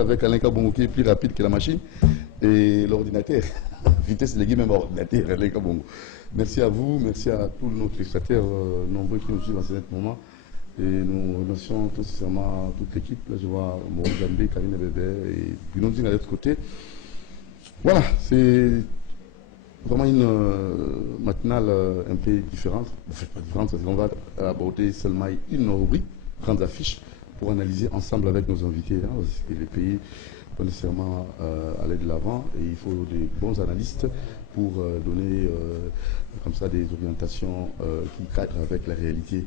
avec Alain Kabongo qui est plus rapide que la machine et l'ordinateur. Vitesse léguée même ordinateur, Alain Kabongo. Merci à vous, merci à tous nos téléspectateurs nombreux qui nous suivent en ce moment. Et nous remercions tout sincèrement toute l'équipe. Là, je vois Maurice Zambé, Karine Bébé et Bruno Zing à l'autre côté. Voilà, c'est vraiment une matinale un peu différente. Enfin, pas différente, parce qu'on va aborder seulement une rubrique, grandes affiches, pour analyser ensemble avec nos invités. Hein, parce que les pays vont nécessairement aller de l'avant et il faut des bons analystes pour donner comme ça des orientations qui cadrent avec la réalité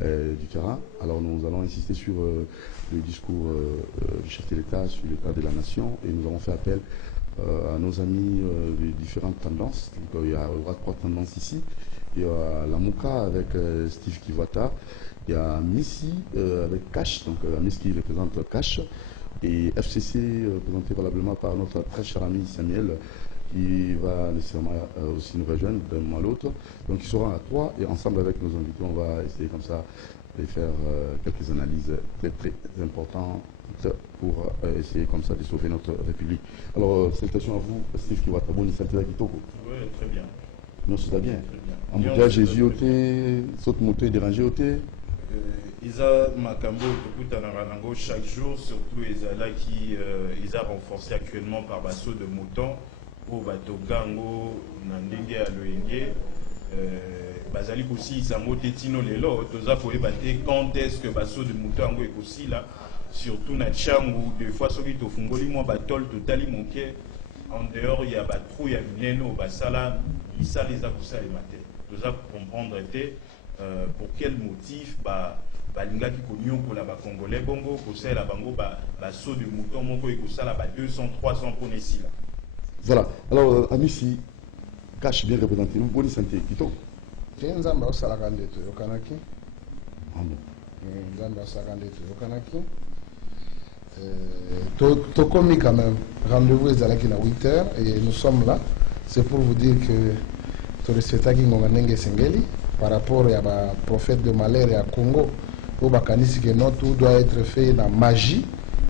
du terrain. Alors nous allons insister sur le discours du chef de l'État, sur l'état de la nation, et nous avons fait appel à nos amis des différentes tendances. Donc, il y aura 3 tendances ici. Il y a la Mouka avec Steve Kivata, il y a Missy avec Cash, donc Miss qui représente Cash, et FCC présenté valablement par notre très cher ami Samuel, qui va nécessairement aussi nous rejoindre d'un moment à l'autre. Donc ils seront à 3 et ensemble avec nos invités, on va essayer comme ça de faire quelques analyses très très importantes pour essayer comme ça de sauver notre République. Alors, salutations à vous, Steve Kiwata, bon Nisantela Kitoko. Oui, très bien. Non, ça va bien. Embouteillage Jésus au thé, saute moto et dérangé au thé. Isa Makambo, chaque jour, surtout Isa qui ils a renforcé actuellement par Basso de Mouton. Au Batogango, Nandenge à Loenge, Bazali aussi, Sango Tetino Lelo, Toza pour ébattre quand est-ce que Basso de Moutango est aussi là, surtout Natchang ou des fois, ceux qui te font moi, Batol, Totali, mon pied, en dehors, il y a Batrou, il y a Neno, Basala, Issa les a pour ça les matins. Toza pour comprendre pour quel motif, Balinga qui connaît pour la Congolais, Bongo, pour ça, la Bango, Basso de Mouton, mon et pour ça, là, 200, 300 pour Nessi là. Voilà. Alors, Amissi, Cash bien représenté. Nous, bonne santé. Kito. Nzamba osalaka nde toyokanaki. Nzamba osalaka nde toyokanaki. Tokomi quand même. Rendez-vous ezalaki na 8h et nous sommes là. C'est pour vous dire que torespektaki ngonga ndenge esengeli par rapport à ba prophète de malheur à Congo. Au bakanisi que non tout doit être fait dans magie.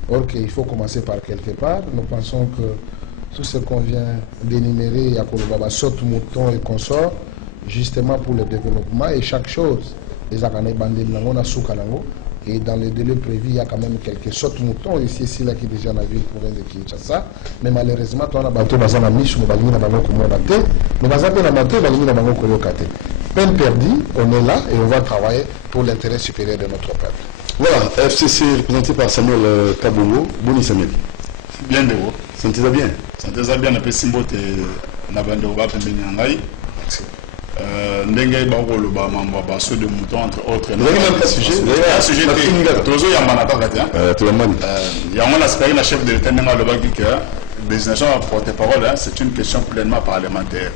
Or qu'il faut commencer par quelque part. Nous pensons que tout ce qu'on vient d'énumérer, Yakolobaba, saute mouton et consort, justement pour le développement et chaque chose, les Akane Bandé Nango, Soukanango, et dans le délai prévu, il y a quand même quelques sautes moutons ici, là qui est déjà dans la ville pour de Kinshasa, mais malheureusement, on a bateau dans la miche, on a mis dans la communauté, mais dans la bateau, on a mis dans la communauté. Peine perdue, on est là et on va travailler pour l'intérêt supérieur de notre peuple. Voilà, FCC représenté par Samuel Kabongo. Boni Samuel. Bien de vous. Sentez-vous bien? Sentez-vous bien, un peu simbote na bande au bas pembeni ngai. Ndenge ba rolo ba mamba ba so de mouton entre autres. Vous avez même pas sujet. Un sujet de tozo ya manata kati. Tout le monde. Ya on l'aspect la chef de l'État nanga le bagi que désignation à porte-parole, c'est une question pleinement parlementaire.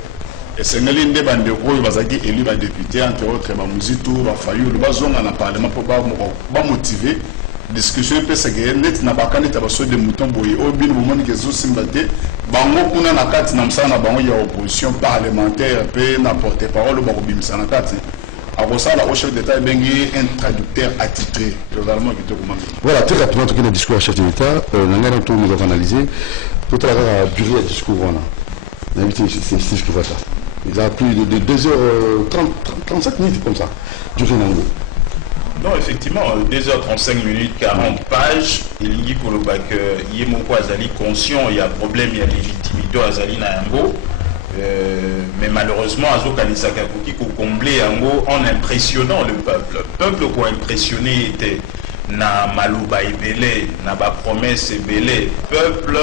Et c'est ngeli nde bande ko bazaki élu ba député entre autres ba muzitu ba fayu le bazonga na parlement pour ba motiver discussion peut se gagner net na bakani tabaso de mouton boye au bin moment que zo simbate bango kuna na kati na msana bango ya opposition parlementaire pe na porte-parole ba kobimisa na kati akosala au chef d'état bengi un traducteur attitré totalement qui te commande. Voilà, très rapidement tout le discours au chef de l'état nangana tout nous avons analysé pour la durée du discours voilà. L'invité c'est Steve qui voit ça. Il a plus de 2h30 35 minutes comme ça. Durée nango. Non, effectivement, 2h35 minutes, 40 pages. Il dit pour le bac, Yemoko Azali conscient, il y a problème, il y a légitimité Azali Nayango. Mais malheureusement, Azo Kanisaka Kouki, pour combler Yango en impressionnant le peuple. Le peuple qui a impressionné était na Malouba Ebele, na ba promesse Ebele. Peuple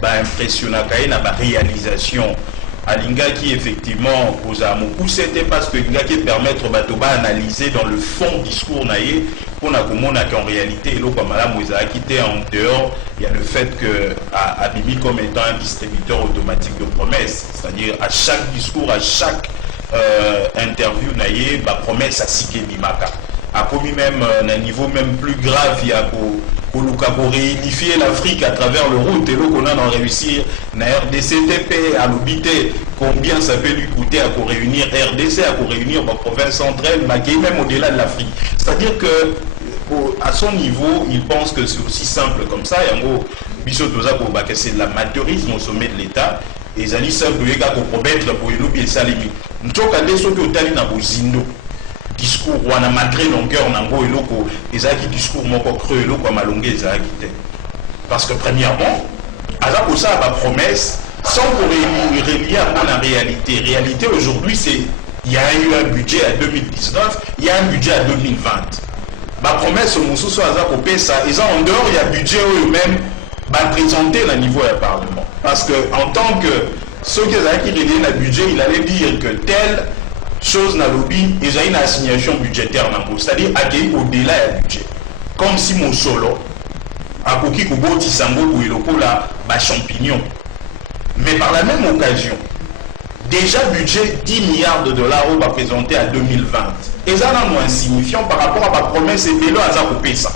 ba impressionné na ba réalisation. Alinga qui effectivement pose à beaucoup, c'était parce que Alinga qui permettre Batoba analyser dans le fond discours naïe pour comprendre qu'en réalité, l'Okamala Moïsa a quitté en dehors, il y a le fait que Abimi comme étant un distributeur automatique de promesses, c'est-à-dire à chaque discours, à chaque interview naïe, ma promesse à Sike Bimaka. A commis même un niveau même plus grave, il y a pour réunifier l'Afrique à travers le route et là qu'on a réussi na RDCTP à l'obiter combien ça peut lui coûter à réunir RDC à réunir ma province centrale même au-delà de l'Afrique, c'est-à-dire que à son niveau il pense que c'est aussi simple comme ça et en gros c'est l'amateurisme au sommet de l'État. Et ça seul que les gars pour promettre pour le lobby et salimi. Nous avons des choses que na bozindo. Discours ou na malgré longueur nango eloko ezaki discours moko creux eloko malongé ezaki te. Parce que premièrement, aza pour ça ba promesse sans pour relier à la réalité. Réalité aujourd'hui c'est il y a eu un budget à 2019, il y a un budget à 2020. Ma promesse au Moussou aza pour payer ça, ils en dehors il y a budget eux-mêmes va présenter le niveau du Parlement. Parce que en tant que ceux qui ont rédigé le budget, il allait dire que telle chose n'a lobby, ils ont une assignation budgétaire, c'est-à-dire accueillir au-delà du budget. Comme si mon solo, à Koki Kubo Tisango ou Ilokola, bah champignon. Mais par la même occasion, déjà budget 10 milliards de dollars va présenter à 2020. Et ça là moins insignifiant par rapport à ma promesse et Bélo à coupé ça.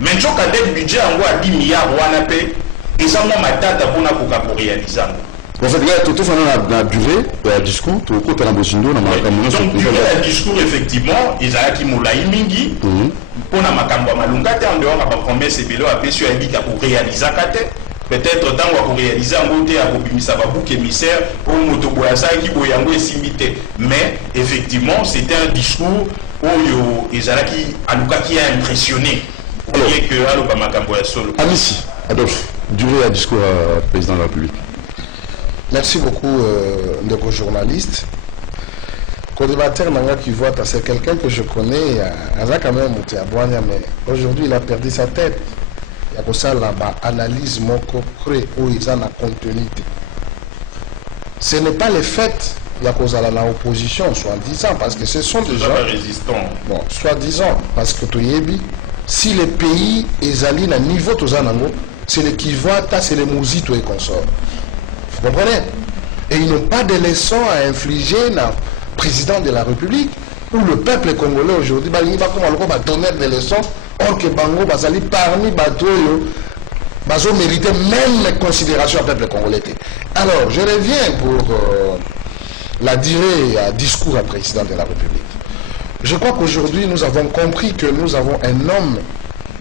Mais je crois que le budget à 10 milliards et ça m'a tata pour réaliser. En fait, tout la durée du discours, tout le côté de donc, durée du discours, effectivement, ils ont qui moulaï mingi pour la makambo malunga en dehors de la promesse et Bélo a péché pour réaliser peut-être tant qu'on réaliser en côté à Bobimisa Babouk émissaire au Motoboyasa qui boyango et simité. Mais effectivement, c'était un discours où Ezalaki Aluka qui a impressionné. Amici, Adolphe, durée à discours à président de la République. Merci beaucoup, de journalistes. Co-débatteur Nanga qui voit, c'est quelqu'un que je connais, quand même, mais aujourd'hui il a perdu sa tête. Il y a comme ça là-bas, analyse mon concret où ils en ont contenu. Ce n'est pas le fait, il y a cause à l'opposition, soi-disant, parce que ce sont des gens résistants. Bon, soi-disant, parce que si le pays est allé à niveau de c'est l'équivalent, c'est les mousitos et consorts. Vous comprenez? Et ils n'ont pas de leçons à infliger au président de la République, où le peuple congolais aujourd'hui, il va donner des leçons, or que Bango va aller parmi Batoyo, va mériter même les considérations au peuple congolais. Alors, je reviens pour la durée à discours à président de la République. Je crois qu'aujourd'hui, nous avons compris que nous avons un homme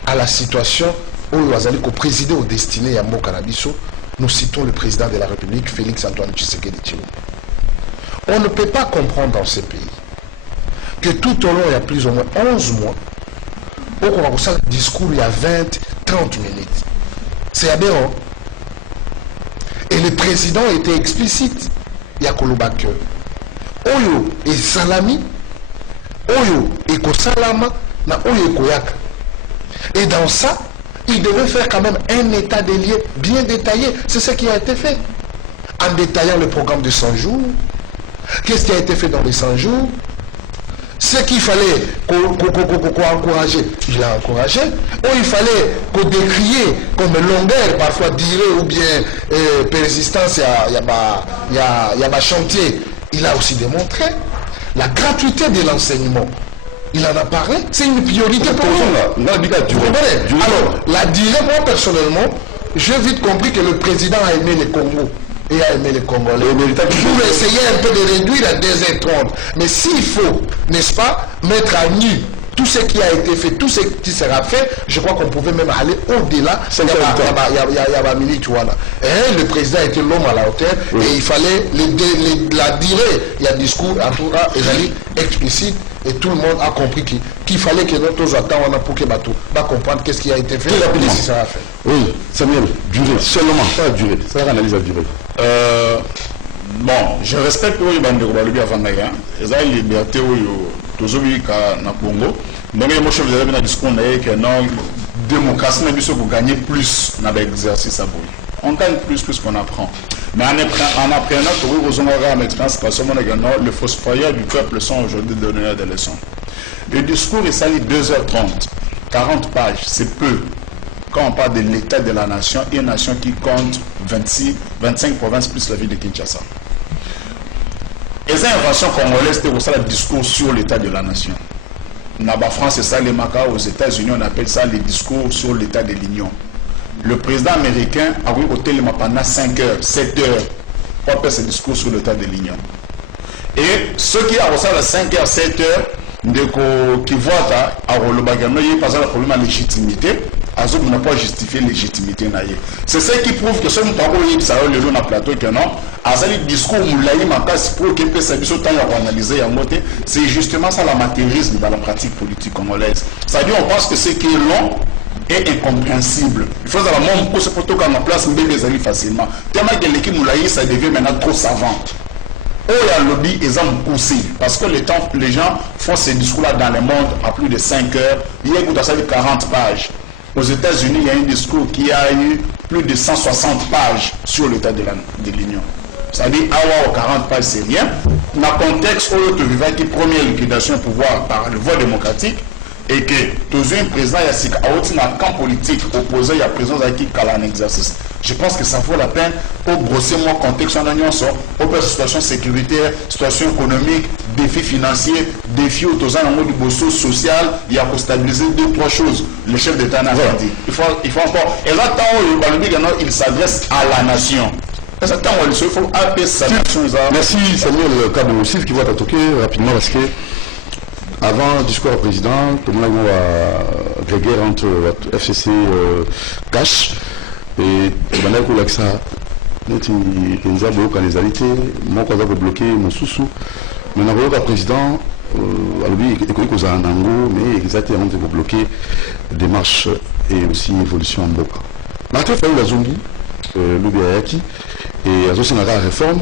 à la situation où il va présider au destiné à Mokanabiso. Nous citons le président de la République, Félix Antoine Tshisekedi Tshilombo. On ne peut pas comprendre dans ce pays que tout au long, il y a plus ou moins 11 mois, au cours de ce discours, il y a 20-30 minutes. C'est aberrant. Et le président était explicite. Il y a Kolobak. Oyo et Salami. Oyo et Kosalama. Na Oyo et Koyaka. Et dans ça, il devait faire quand même un état des lieux bien détaillé. C'est ce qui a été fait. En détaillant le programme de 100 jours. Qu'est-ce qui a été fait dans les 100 jours? Ce qu'il fallait encourager, il a encouragé. Ou il fallait qu'on décrier comme longueur, parfois durée ou bien persistance, il y a chantier. Il a aussi démontré la gratuité de l'enseignement. Il en a parlé, c'est une priorité pour nous. Alors, la durée, moi personnellement, j'ai vite compris que le président a aimé le Congo et a aimé les Congolais. Pour essayer un peu de réduire à 2h30. Mais s'il faut, n'est-ce pas, mettre à nu tout ce qui a été fait, tout ce qui sera fait, je crois qu'on pouvait même aller au-delà. Il y a le président était l'homme à la hauteur et il fallait la durée. Il y a un discours, en tout cas, explicite. Et tout le monde a compris qu'il fallait que nous attendons pour que Batou va comprendre qu'est-ce qui a été fait et si ça va faire. Oui, Samuel, durée, seulement, pas durée, ça va analyser la durée. Bon, je respecte les bandes de Balobi avant d'ailleurs. Ils ont une liberté où tous les na Congo. Donc, moi, je vous ai dit dans le discours que non, démocratie, mais il faut gagner plus dans l'exercice à bout. On gagne plus qu'on apprend. Mais en apprenant que vous aurez une expérience, parce que le fossoyeur du peuple sont aujourd'hui de donner des leçons. Le discours est sali 2h30, 40 pages, c'est peu. Quand on parle de l'état de la nation, une nation qui compte 25 provinces plus la ville de Kinshasa. Les inventions congolaises, c'était pour ça le discours sur l'état de la nation. En France, c'est ça les Macao, aux États-Unis, on appelle ça les discours sur l'état de l'Union. Le président américain a eu au téléma pendant 5 heures, 7 heures pour faire ce discours sur l'état de l'Union. Et ceux qui ont reçu à 5 heures, 7 heures, qui voient à Rolobagano, il y a pas de problème de légitimité, Azok n'a pas justifié légitimité naïe. C'est ça qui prouve que ce nous avons eu ça le long plateau que non. Azali discours moulaï makas pour que peut s'habiller autant à analyser en côté. C'est justement ça l'amateurisme dans la pratique politique congolaise. Ça dit on pense que ce qui est long est incompréhensible. Il faut savoir mon pour ce photo qu'on en place mais les alliés facilement. Tellement que l'équipe moulaï ça devient maintenant trop savante. Oh, il y a un lobby, ils ont poussé. Parce que les gens font ces discours-là dans le monde à plus de 5 heures. Il y a 40 pages. Aux États-Unis, il y a un discours qui a eu plus de 160 pages sur l'état de l'Union. C'est-à-dire, avoir 40 pages, c'est rien. Dans le contexte où tu vivais qui première liquidation du pouvoir par le vote démocratique, et que tous un président, il y a un camp politique opposé, il y a un président qui a un exercice. Je pense que ça vaut la peine pour brosser mon contexte en union, pour situation sécuritaire, situation économique, défis financiers, défis autour de du bosso social, il y a pour stabiliser 2-3 choses. Le chef d'État n'a pas dit. Il faut encore. Et là, tant il s'adresse à la nation. Il faut appeler sa nation. Merci Samuel Kabou Silv qui va t'attaquer rapidement parce que avant le discours au président, tout le monde a guerre entre FCC cash et le monde a ça. Nous avons bloqué mon quoi bloqué mon sous maintenant le président lui économique aux Anango mais exactement de bloquer démarche et aussi évolution en Boka. Martin Fayou la Zongi l'Ubiayaki et associé à la réforme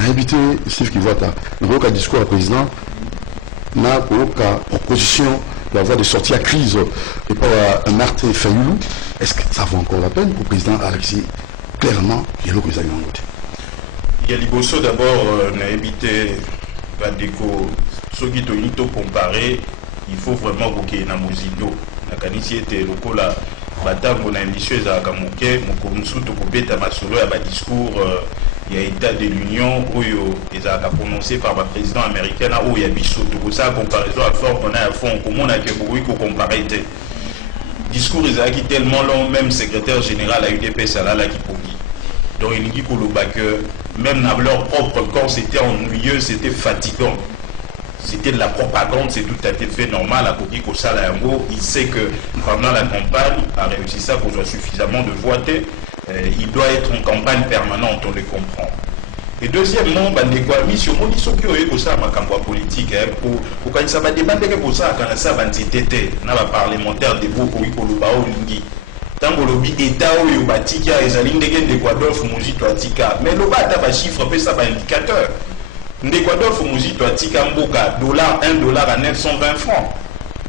a évité Steve Kivota le discours au président n'a aucune opposition de la voie de sortie à crise et pas un Martin Fayulu. Est-ce que ça vaut encore la peine pour le président Alexis clairement il y a l'eau que vous avez en côté? Il y a l'Ibosso d'abord, n'a évité la déco, ceux qui ont comparé, il faut vraiment qu'il y ait un mosido. La canisi était le coup là, batango na émission à Kamuke, Mokomusu Tokobeta Masolo, il y a un discours. Il y a l'état de l'Union où ils ont prononcé par le président américain où il y a Bissot. Tout ça, comparaison à fort, on a un fond commun avec beaucoup de comparer. Discours, ils ont tellement long, même secrétaire général à UDP, ça là qui pour qui. Donc il dit que même dans leur propre corps, c'était ennuyeux, c'était fatigant. C'était de la propagande, c'est tout à fait normal. À côté de ça, il sait que pendant la campagne, a réussi ça pour soit suffisamment de voix. Il doit être en campagne permanente, on le comprend. Et deuxièmement, mission qui ont ça ma politique pour quand ça va demander que pour ça quand ça va t'éter na ba parlementaire de vous pour le bao lingi tant que lobby état ou batika ezali ndenge d'Equador fumuzito atika mais le bata ba chiffre pe ça ba indicateur d'Equador fumuzito atika mboka $1 à 920 francs.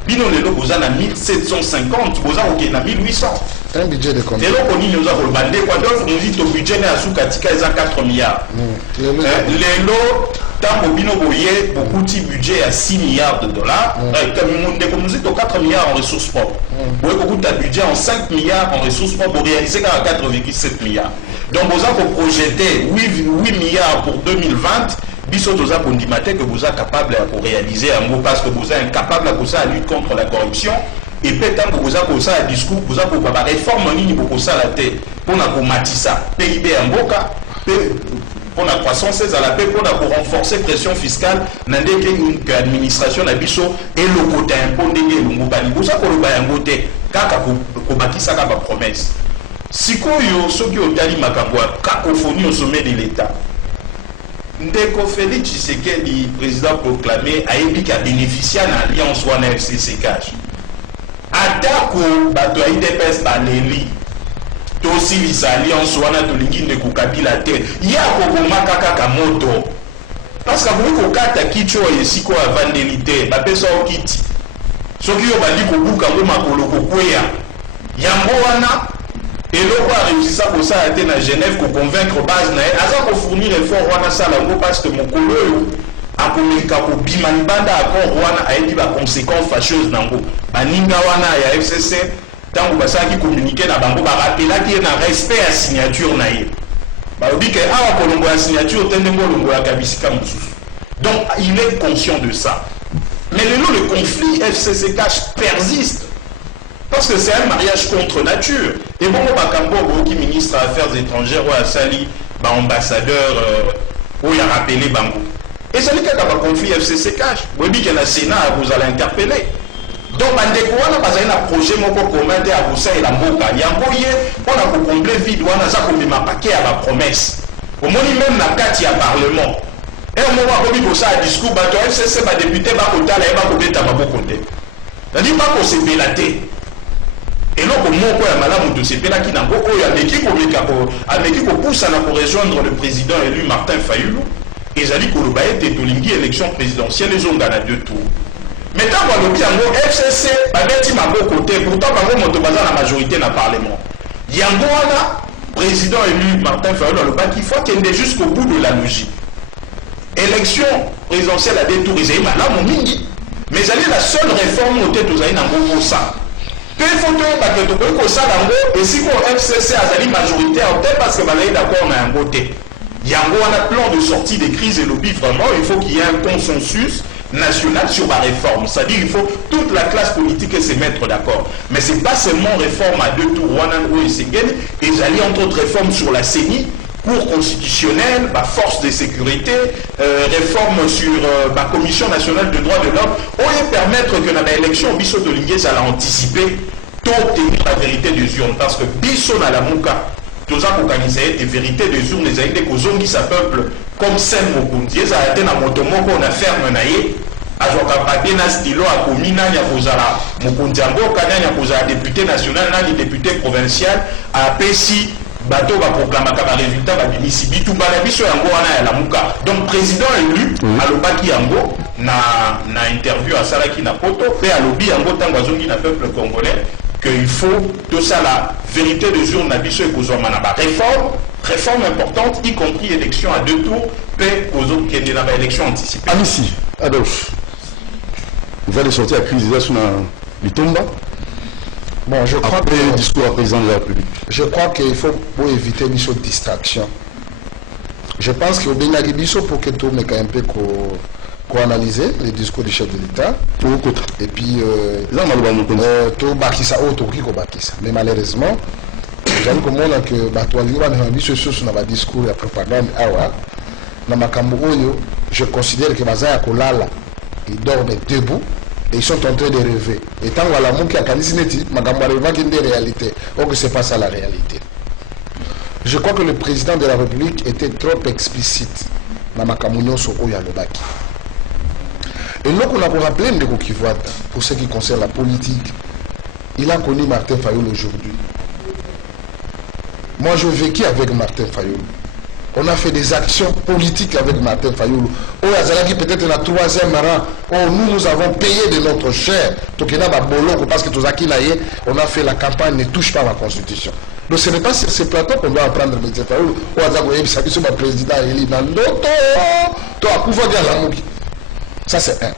Bino le logo za na 1750, boza ok na 1800. Un budget de combien? Et là on nous a volé l'Equador fumuzito budget na asuka tika eza 4 milliards. Lelo tant bino boye beaucoup de budget à 6 milliards de dollars. Comme nous étions 4 milliards en ressources propres. Boye beaucoup de budget en 5 milliards en ressources propres pour réaliser 4,7 milliards. Donc vous avez projeté 8 milliards pour 2020. Biso toza bondimate que vous êtes capable de réaliser un mot parce que vous êtes incapable de lutter contre la corruption et peut-être que vous avez un discours, vous avez une réforme en ligne pour ça la tête pour matissa PIB en boka pour la croissance à la paix pour renforcer la pression fiscale dans l'administration de biso et le côté impôt ndenge lungubali vous avez un côté kaka ko bakisa ka promesse sikoyo soki otali makambo cacophonie au sommet de l'État. Ndeko Félix Tshisekedi, président proclamé, a émis qu'à bénéficier de l'alliance wana FCC cash. Atako bato a IDPS baleli. Tosi les alliances wana tolingi ndeko Kabila te. Ya kokoma kaka moto. Parce que vous kokata kicho yesiko avandeli te, bapesa okiti. Soki yo bali kobuka ngo makolo kokweya. Yango wana et l'on a réussi ça pour ça a été à Genève pour convaincre base à pour fournir l'effort wana salango parce que mon colo a communiqué pour bimanibanda accord wana a été la conséquence fâcheuse nango baninga wana ya FCC tant que ça qui communiquer na bango ba rappeler qui est na respect à signature na ye ba dit que a kolongo la signature tendengo longo ya kabisika mususu. Donc il est conscient de ça mais le conflit FCC cash persiste. Parce que c'est un mariage contre nature. Et bon, Bakambo, qui ministre des Affaires étrangères, ou à Sali, ambassadeur, où il a rappelé Bango. Et c'est le cas d'un conflit FCC cash. Vous dites que le Sénat vous allez interpeller. Donc bandeko wana bazali na projet moko commun te akosala mboka yango ye mpona kokomble vide wana aza komema pake ya bapromese omoni même na kati ya parlement moko akomi kosala discours bato ya FCC badepute bakotala ye bakobeta maboko te cetadire bakosepela te eloko moko ya malamu tosepelaki nango oyo ameki kopusana korejoindre le président élu Martin Fayulu ezali koloba ete tolingi élection présidentielle ezonga na 2 tours. Mais tant qu'on a dit FCC, babeti maboko te, pourtant bango moto baza na majorité na parlement. Yango wana président élu Martin Fayulu il faut qu'il ait jusqu'au bout de la logique. Élection présidentielle à 2 tours, ils ont malamu mingi, mais elle est la seule réforme au tête aux aïe nango ça. Peu faut que ça nango et si qu'on FCC a zali majoritaire peut-être parce que balaye d'accord na yango te. Yango wana plan de sortie des crises et lobby vraiment, il faut qu'il y ait un consensus national sur la réforme. C'est-à-dire qu'il faut toute la classe politique se mettre d'accord. Mais ce n'est pas seulement réforme à 2 tours, et j'allais entre autres réformes sur la CENI, Cour constitutionnelle, force de sécurité, réforme sur la Commission nationale des droits de l'homme, pour permettre que dans l'élection, Bisso de Linguez allait anticiper tout tenir la vérité des urnes. Parce que Bisso na la Mouka, tous les organisés des vérités des urnes, les aïdés qui sa peuple comme Sen Mokundi, ils ont été dans Motomoko, on a ferme naïe, à Jokapaté, na stylo, à Komina, il y a Kozara, Mokundiango, Kanya, il y a Kozara député national, là, les députés provinciaux, à Pessi, bateau va proclamer un résultat, va Binissibi, tout Balabiso, Yango, Ana, la Mouka. Donc, président élu, à l'Obaki Yango, na interview à Salaki Napoto, et à l'Obi Yango, Tangwazongi, na peuple congolais, qu'il faut tout ça, la vérité des urnes, Nabiso et Kozomana, réforme importante, y compris élection à 2 tours, paix aux autres qui étaient dans l'élection anticipée. Amici, Adolphe, vous allez sortir à crise sur Litomba. Bon, je crois après le discours à président de la République. Je crois qu'il faut pour éviter une sorte de distraction. Je pense qu'au Bénagui Bisso, pour que tout le un peu analyser les discours du chef de l'État. Et puis, tout Bakissa, mais malheureusement, j'aime que moi, que le discours de propagande, je considère que Bazaya Kolala, ils dorment debout et ils sont en train de rêver. Et tant que la mouki a canisineti, Magambareva qui est des réalités. Or que c'est pas ça la réalité. Je crois que le président de la République était trop explicite dans Makamunyo sur Oyalobaki. Et là, on a pour rappeler Ndeko Kivuata, pour ce qui concerne la politique, il a connu Martin Fayulu aujourd'hui. Moi, je vécu avec Martin Fayulu. On a fait des actions politiques avec Martin Fayulu. Oh, Azalaki peut-être la 3e rang. Oh, nous avons payé de notre chair. Parce que on a fait la campagne ne touche pas la Constitution. Donc ce n'est pas sur ce plateau qu'on doit apprendre Martin Fayulu. Oh, Azalaki, ça c'est le président Eli Nandoto. Toi, pouvoir dire la mouki. Ça c'est un.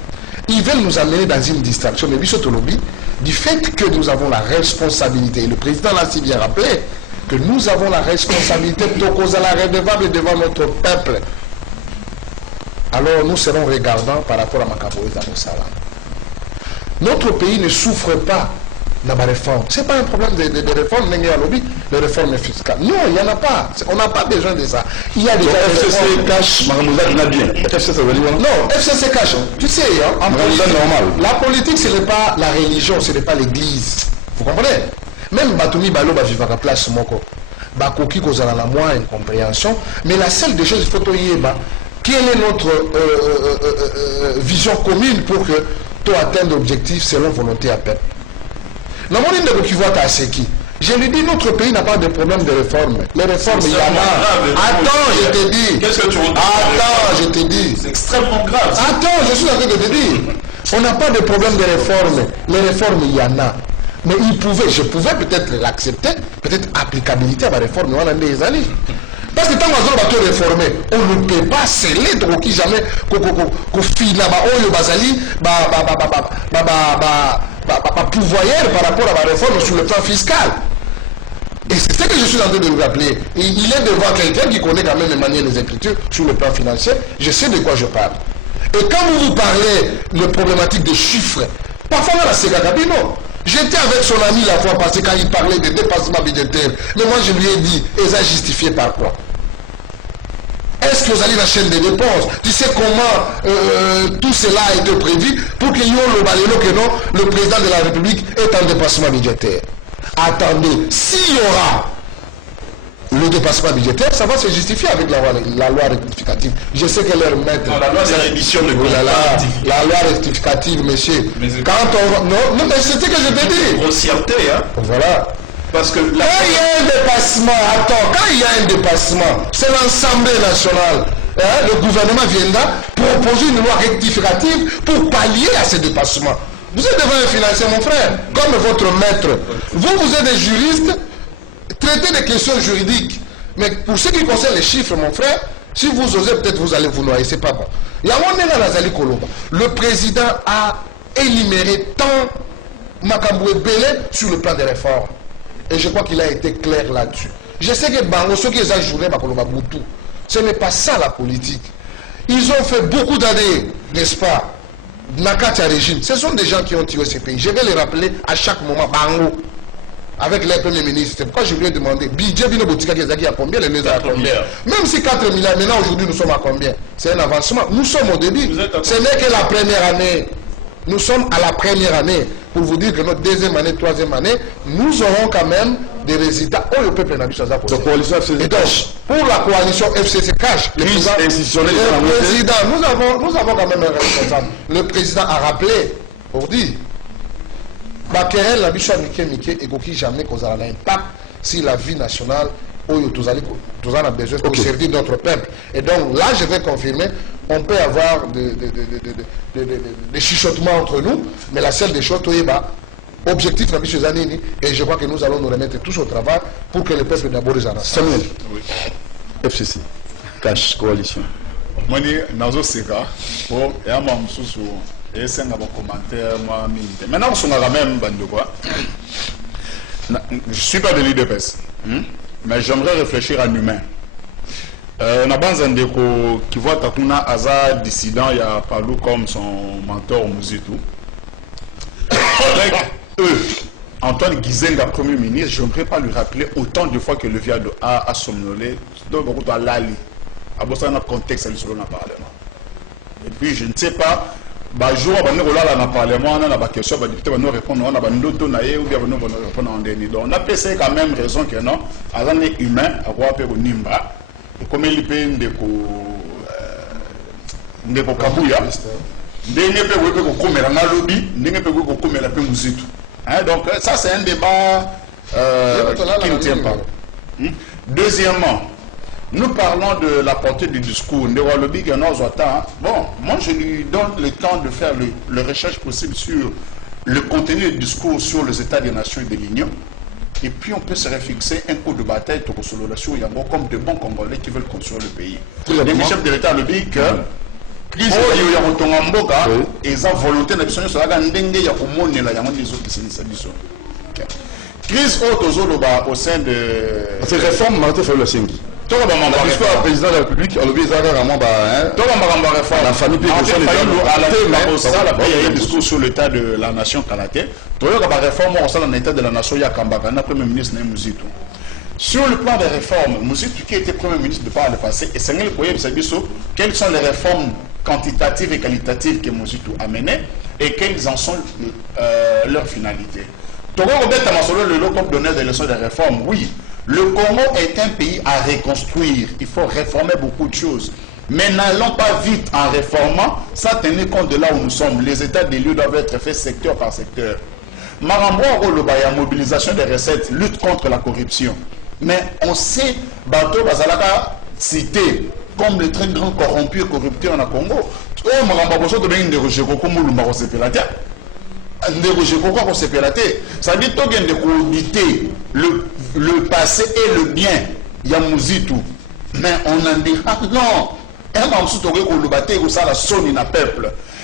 Ils veulent nous amener dans une distraction. Mais Bissotolobi, du fait que nous avons la responsabilité, et le président l'a si bien rappelé, que nous avons la responsabilité de causer la redevable devant notre peuple. Alors nous serons regardants par rapport à Makaboïza Moussala. Notre pays ne souffre pas de la réforme. Ce n'est pas un problème de réforme, de réforme fiscale. Non, il n'y en a pas. On n'a pas besoin de ça. Il y a des FCC cash, non, FCC cash. Tu sais, en politique, la politique, ce n'est pas la religion, ce n'est pas l'église. Vous comprenez? Même Batoumi Balo va vivre à place Moko. Bakoki Kozala la moins incompréhension. Mais la seule des choses, il faut yeba. Quelle est notre vision commune pour que tu atteignes l'objectif selon volonté à peine? La monnaie de Kivuata à Seki. Je lui dis, notre pays n'a pas de problème de réforme. Les réformes, il y en a. Attends, je te dis. Qu'est-ce que tu veux dire? Attends, je te dis. C'est extrêmement grave. Attends, je suis en train de te dire. On n'a pas de problème de réforme. Les réformes, il y en a. Mais je pouvais peut-être l'accepter, peut-être applicabilité à la réforme, mais on a des années. Parce que tant qu'on va réformer, on ne peut pas sceller donc qui jamais qu'on file là-bas, oh bazali, pouvoyeur par rapport à la réforme sur le plan fiscal. Et c'est ce que je suis en train de vous rappeler. Il est devant quelqu'un qui connaît quand même de manière les écritures sur le plan financier. Je sais de quoi je parle. Et quand vous parlez de problématiques de chiffres, parfois on a Segagabino. J'étais avec son ami la fois passée quand il parlait de dépassement budgétaire. Mais moi je lui ai dit, et ça justifié par quoi? Est-ce que vous allez la chaîne des dépenses? Tu sais comment tout cela a été prévu pour que le président de la République ait un dépassement budgétaire? Attendez, s'il y aura le dépassement budgétaire, ça va se justifier avec la loi rectificative. Je sais que leur maître... Non, la loi de révision de la loi rectificative, monsieur. Quand on... Non, mais c'est ce que je te dis. Grossièreté, hein. Voilà. Parce que... Quand il y a un dépassement, quand il y a un dépassement, c'est l'Assemblée nationale. Le gouvernement viendra proposer une loi rectificative pour pallier à ce dépassement. Vous êtes devant un financier, mon frère, comme votre maître. Vous êtes des juristes, traitez des questions juridiques. Mais pour ce qui concerne les chiffres, mon frère, si vous osez, peut-être vous allez vous noyer, c'est pas bon. Le président a énuméré tant Makamboué Belé sur le plan des réformes. Et je crois qu'il a été clair là-dessus. Je sais que Bango, ceux qui ont joué, ce n'est pas ça la politique. Ils ont fait beaucoup d'années, n'est-ce pas, Nakatia régime. Ce sont des gens qui ont tiré ces pays. Je vais les rappeler à chaque moment, Bango, avec les premiers ministres. C'est pourquoi je lui ai demandé, budget Bino Boutika Kezaki à combien, les maisons à combien? Même si 4 milliards, maintenant aujourd'hui nous sommes à combien? C'est un avancement. Nous sommes au début. Ce n'est que la première année. Nous sommes à la première année. Pour vous dire que notre deuxième année, troisième année, nous aurons quand même des résultats. Oh, le peuple n'a pas besoin de coalition FCC cash. Pour la coalition FCC cash, le président, nous avons quand même un responsable. Le président a rappelé, pour dire, Bakerel, la bichon Mike, et qui jamais causera un impact sur la vie nationale. Tous en a besoin pour servir notre peuple. Et donc là, je vais confirmer, on peut avoir des chuchotements entre nous, mais la seule des choses, objectif, et je crois que nous allons nous remettre tous au travail pour que le peuple d'abord les en Samuel, FCC, cash, coalition. Moi, Nazo Seka, pour Yamam Soussou, et c'est un commentaire, moi, maintenant, on a même bande quoi. Je ne suis pas de l'IDPS. Mais j'aimerais réfléchir en humain. On a besoin de qui voit Takuna Aza dissident, il y a Palou comme son mentor Mouzitou. Avec eux, Antoine Gizenga, Premier ministre, je n'aimerais pas lui rappeler autant de fois que le Viado a somnolé, donc beaucoup de Lali. À dans le contexte sur le Parlement. Et puis, je ne sais pas. Jour on a dans parlement on a question député va nous répondre on a ndoto na ye ou bien nous répondre en dernier donc on a pensé quand même raison que non avant les humains avoir peu nimba comme il peut ndeko kabuya ndenge pe ko komela na lobby ndenge pe ko komela pe muzitu donc ça c'est un débat qui ne tient pas. Deuxièmement, nous parlons de la portée du discours. Bon, moi je lui donne le temps de faire le recherche possible sur le contenu du discours sur les États des Nations et de l'Union. Et puis on peut se réfixer un coup de bataille comme de bons Congolais qui veulent construire le pays. Les chefs de l'État le disent que ils ont volonté de faire crise au sein de ces réformes, Martin Fayulu. Le président de la République, la famille il y a un discours sur l'état de la nation Kalaté. Il y a une réforme au l'état de la nation Yakambagana, Premier ministre Mouzitou. Sur le plan des réformes, Mouzitou qui était Premier ministre de par le passé, et c'est quelles sont les réformes quantitatives et qualitatives que Mouzitou a menées et quelles en sont leurs finalités. Togo Robert Tamasolo, le lot comme donneur des leçons de réforme, oui. Le Congo est un pays à reconstruire. Il faut réformer beaucoup de choses. Mais n'allons pas vite en réformant, ça tenait compte de là où nous sommes. Les états des lieux doivent être faits secteur par secteur. Marambo Rolobaya, mobilisation des recettes, lutte contre la corruption. Mais on sait, Bato Bazalaka cité comme le très grand corrompu et corrupteur en Congo. Oh, Marambo Boso de Bengue de Roger Kokomo Lumaro Sepelata. Ça dit que de auditer le passé et le bien, il y a Mouzitou. Mais on en dit, ah non,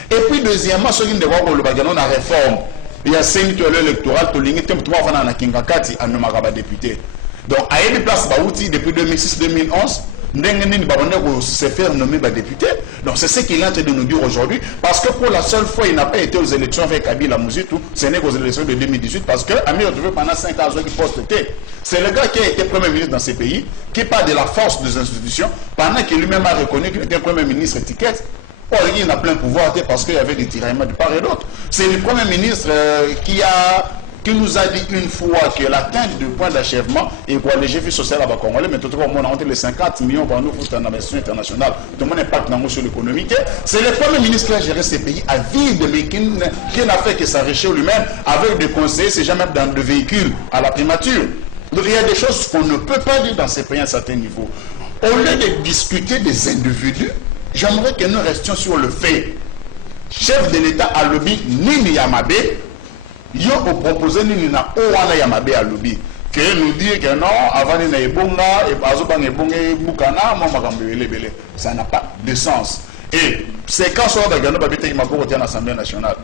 et puis deuxièmement, ceux qui ne voient pas la réforme, il y a un électoral, député. Donc, à une place, depuis 2006-2011, se faire nommer député. Donc c'est ce qu'il est en train de nous dire aujourd'hui. Parce que pour la seule fois, il n'a pas été aux élections avec Kabila Mouzitou. Ce n'est qu'aux élections de 2018. Parce que Amir retrouvé pendant 5 ans qui poste. C'est le gars qui a été Premier ministre dans ces pays, qui parle de la force des institutions, pendant qu'il lui-même a reconnu qu'il était Premier ministre étiquette. Or, il a plein pouvoir parce qu'il y avait des tiraillements de part et d'autre. C'est le Premier ministre qui nous a dit une fois que l'atteinte du point d'achèvement et quoi les jeux social à Congolais, mais tout le monde a entre les 50 millions par nous pour l'investissement international, tout le monde impact sur l'économique. C'est le Premier ministre qui a géré ces pays à vide, mais qui n'a fait que s'enrichir lui-même avec des conseillers, c'est jamais dans des véhicules à la primature. Donc il y a des choses qu'on ne peut pas dire dans ces pays à un certain niveau. Au lieu de discuter des individus, j'aimerais que nous restions sur le fait. Chef de l'État à lobby, Nini Yamabe, ils ont proposé Nini na Owana Yamabe à lobby. Que nous dire que non, avant Nina Ebonga, et Bazobang Ebonga, Boukana, ça n'a pas de sens. Et c'est quand on regarde Babete Maboko à l'Assemblée nationale.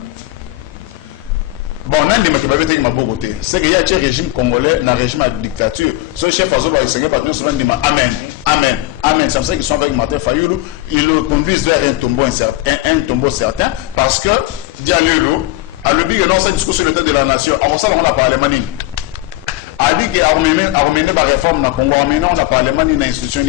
Bon, on a dit que Maboko, c'est qu'il y a un régime congolais, un régime de dictature. Ce chef Azoba, il s'est battu souvent, il dit Amen, Amen, Amen. C'est pour ça qu'ils sont avec Martin Fayoulou, ils le conduisent vers un tombeau certain, parce que Diallo, à l'objet que dans cette discussion sur le thème de la nation, avant ça, on a parlé Mani. A dit qu'il a remené la réforme dans le Congo, on a parlé Mani dans l'institution.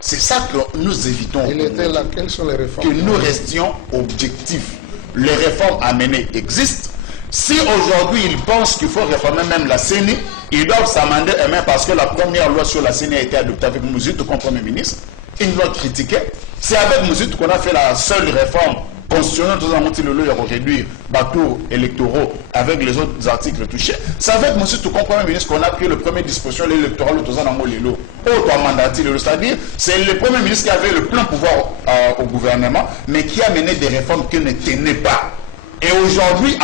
C'est ça que nous évitons. Il était là, quelles sont les réformes? Que nous restions objectifs. Les réformes à mener existent. Si aujourd'hui ils pensent qu'il faut réformer même la CENI, ils doivent s'amender eux-mêmes parce que la première loi sur la CENI a été adoptée avec Mouzito comme Premier ministre. Ils l'ont critiqué. C'est avec Mouzito qu'on a fait la seule réforme constitutionnelle. Nous avons dit le lot à réduire bateaux électoraux avec les autres articles touchés. C'est avec Mouzito comme Premier ministre qu'on a pris le premier disposition électorale au Tozanamolilo. C'est-à-dire, c'est le Premier ministre qui avait le plein pouvoir au gouvernement, mais qui a mené des réformes qui ne tenaient pas. Et aujourd'hui,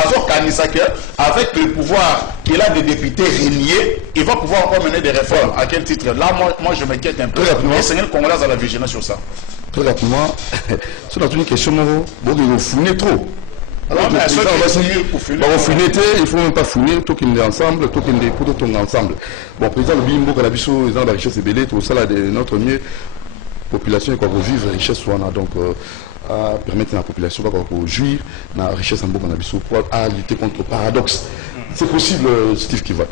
avec le pouvoir qu'il a des députés régnés, il va pouvoir encore mener des réformes. À quel titre? Là, moi je m'inquiète un peu. Et c'est le Congolais à la vigilance sur ça. Très rapidement, c'est une question, vous fouinez trop. Alors, il faut même pas fouiner, tout qu'il est ensemble, tout qu'il est pour tout ensemble. Bon, président, le bimbo, quand la bicho, la richesse est belle, tout ça, notre mieux, population, et quoi, vivre, richesse, soit, donc, à permettre à la population de jouir de la richesse en Boko pour lutter contre le paradoxe. C'est possible, Steve Kiva.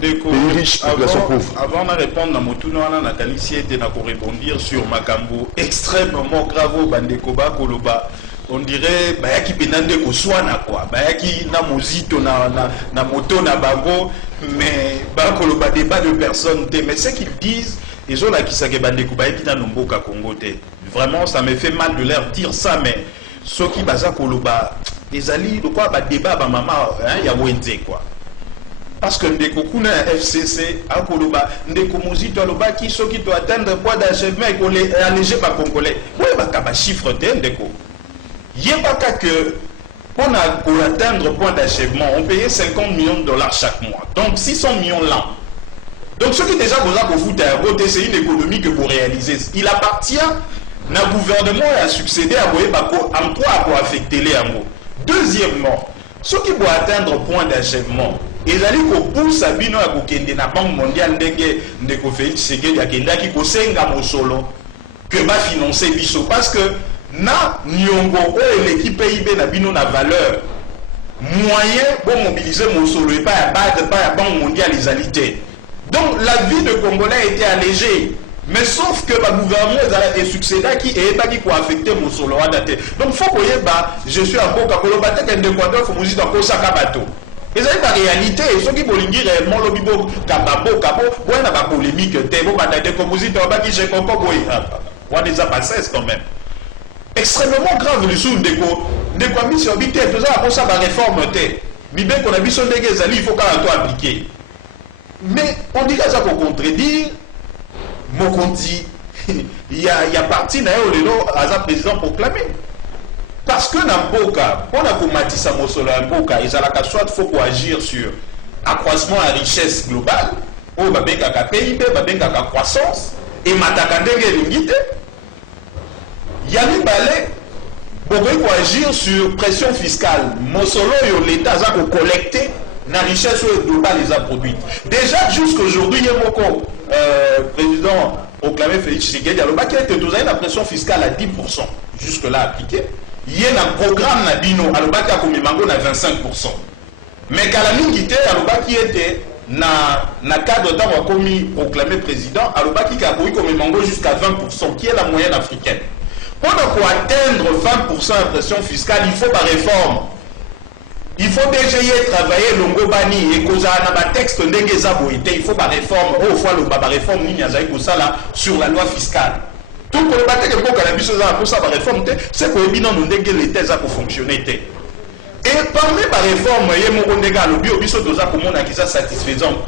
Pays riche, population pauvre. Avant de répondre à Motuno, on a qualifié de rebondir sur Makambo extrêmement grave, Bandekoba, Koloba. On dirait bayaki benande ko swana quoi, bayaki na mozito na moto na bango, mais ba Koloba débat de personnes. Mais ce qu'ils disent, ils ont la qui s'est bandeko bayaki na nomboka Congo te. Vraiment, ça me fait mal de leur dire ça, mais ceux qui basent Koloba, les alliés, de quoi, débat, maman, il y a Wenze, quoi. Parce que Ndeko Kuna FCC, à Koloba, Ndeko Mozito, qui ceux qui doivent atteindre le point d'achèvement et qu'on les allégé par Congolais. Oui, il y a un chiffre de Ndeko. Il n'y a pas qu'à que, pour atteindre le point d'achèvement, on payait 50 millions de dollars chaque mois. Donc 600 millions l'an. Donc ceux qui déjà vous ont foutu à voter, c'est une économie que vous réalisez. Il appartient le gouvernement a succédé à quoi a affecté les amours. Deuxièmement, ceux qui vont atteindre le point d'achèvement, ils allaient pour pousse à bino à kokende na banque mondiale de Félix Tshisekedi à kenda qui kosenga mosolo que va financer biso parce que na nyongo et l'équipe PIB na bino na valeur moyen pour mobiliser mosolo et pas à banque mondiale les alités. Donc la vie de Congolais a été allégée. Mais sauf que le gouvernement est succédé qui est pas qui affecté mon solo à dater. Donc faut que je suis un peu capable de faire des Équateur, faut me dire dans quoi bateau. Et c'est la réalité. Ceux qui bolingir réellement le bibo kababo kabo, ouais n'a pas polémique. T'es bon battre comme vous dites, on va dire j'ai encore boy. On a déjà passé quand même. Extrêmement grave le sous de quoi mission habité tout ça pour ça la réforme t'es. Mais bien qu'on a vu son dégâts il faut quand même appliquer. Mais on dirait ça pour contredire. Mokonzi, il y a parti na le président proclamé. Parce que dans le cas, on a commencé ça dans le cas, ils ont soit faut agir sur accroissement à richesse globale, ou babeka PIB, babeka croissance, et matakandenge l'unité. Il y a des balais, pour agir sur pression fiscale. Mosolo et l'État a collecté la richesse globale les a produite. Déjà jusqu'aujourd'hui, il y a beaucoup président proclamé Félix Tshisekedi qui a été dosé la pression fiscale à 10%. Jusque-là appliqué. Il y a un programme Nabino, qui a commis mango à 25%. Mais quand la ligne qui était, qui était na cadre d'un commis proclamé président, Alobaki Kaboui comme mango jusqu'à 20%, qui est la moyenne africaine. Pour atteindre 20% d'impression fiscale, il faut pas réforme. Il faut déjà y travailler longo bani et cause un texte il faut pas réforme. Au fois le baba réforme ni nyazaï sur la loi fiscale. Tout pour le battre que beaucoup de pour ça la réforme c'est que bien non ndenge l'État ça pour fonctionner. Et parmi les réformes, il y a mon collègue le bio biso doza pour mon acquis satisfaisant.